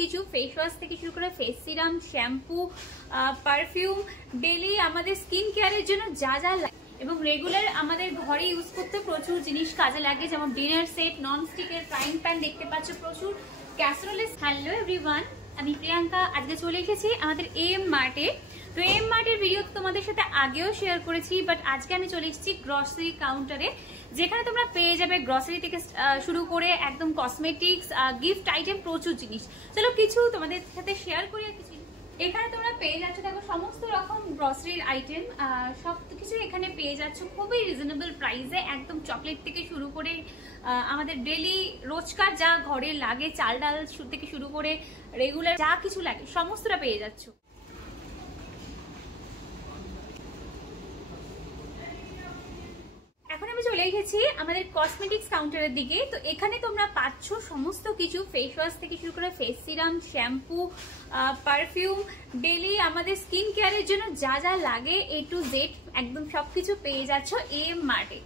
কিছু face wash থেকে শুরু করে face serum, shampoo, perfume, daily আমাদের স্কিন কেয়ারের জন্য যা যা লাগে এবং রেগুলার আমাদের ঘরে ইউজ করতে প্রচুর জিনিস কাজে লাগে, যেমন ডিনার সেট, নন স্টিকের ফ্রাইং প্যান দেখতে পাচ্ছ, প্রচুর ক্যাসেরোল। হ্যালো এভরিওয়ান, আমি প্রিয়াঙ্কা। আজকে চলে এসেছি আমাদের এম মার্টে। তো এম মার্টের ভিডিও তোমাদের সাথে আগেও শেয়ার করেছি, বাট আজকে আমি চলে এসেছি গ্রসারি কাউন্টারে, যেখানে তোমরা পেয়ে যাবে গ্রসারি থেকে শুরু করে একদম কসমেটিক্স, গিফট আইটেম, প্রচুর জিনিস। চলো কিছু তোমাদের সাথে শেয়ার করি। আর কিছু এখানে তোমরা পেয়ে যাচ্ছ দেখো সমস্ত রকম গ্রসারির আইটেম, সবকিছু এখানে পেয়ে যাচ্ছ খুবই রিজনেবল প্রাইসে। একদম চকলেট থেকে শুরু করে আমাদের ডেলি রোজকার যা ঘরে লাগে, চাল ডাল থেকে শুরু করে রেগুলার যা কিছু লাগে সমস্তটা পেয়ে যাচ্ছ। এখন আমি চলে এসেছি আমাদের কসমেটিক্স কাউন্টারের দিকে। তো এখানে তোমরা পাচ্ছ সমস্ত কিছু ফেস ওয়াশ থেকে শুরু করে face serum, shampoo, perfume, daily আমাদের স্কিন কেয়ারের জন্য যা যা লাগে এ টু জেড একদম সবকিছু পেয়ে যাচ্ছ এম মার্টে।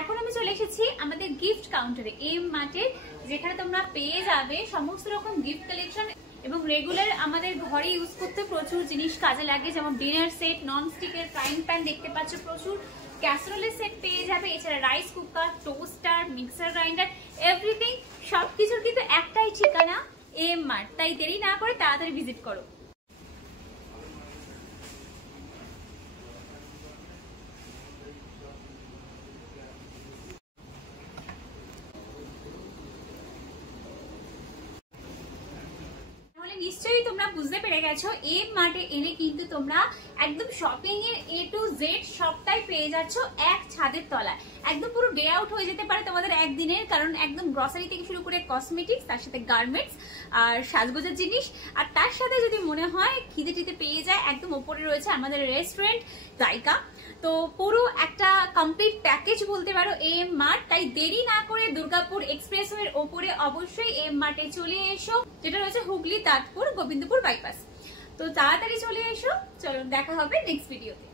এখন আমি চলে এসেছি আমাদের গিফট কাউন্টারে এম মার্টে, যেখানে তোমরা পেয়ে যাবে সমস্ত রকম গিফট কালেকশন এবং রেগুলার আমাদের ঘরে ইউজ করতে প্রচুর জিনিস কাজে লাগে, যেমন ডিনার সেট, নন স্টিকের ফ্রাইং প্যান দেখতে পাচ্ছ, প্রচুর ক্যাসেরোলের সেট পেয়ে যাবে, এছাড়া rice cooker, toaster, mixer grinder, everything. সবকিছুর কিন্তু একটাই ঠিকানা এম মার্ট। তাই দেরি না করে তাড়াতাড়ি ভিজিট করো। নিশ্চয়ই তোমরা বুঝতে পেরে গেছো, এম মার্টে এলে কিন্তু তোমরা একদম শপিং এর এ টু জেড সবটাই পেয়ে যাচ্ছ এক ছাদের তলায়। একদম পুরো ডে আউট হয়ে যেতে পারে তোমাদের একদিনের, কারণ একদম গ্রসারি থেকে শুরু করে কসমেটিক্স, তার সাথে গার্মেন্টস আর সাজগোজের জিনিস, আর তার সাথে যদি মনে হয় খিদে টিদে পেয়ে যায়, একদম ওপরে রয়েছে আমাদের রেস্টুরেন্ট জায়গা। তো পুরো একটা কমপ্লিট প্যাকেজ বলতে পারো এম মার্ট। তাই দেরি না করে দুর্গাপুর এক্সপ্রেসওয়ের ওপরে অবশ্যই এম মার্টে চলে এসো, যেটা রয়েছে হুগলি, তাজপুর, গোবিন্দপুর বাইপাস। তো তাড়াতাড়ি চলে এসো। চলো দেখা হবে নেক্সট ভিডিওতে।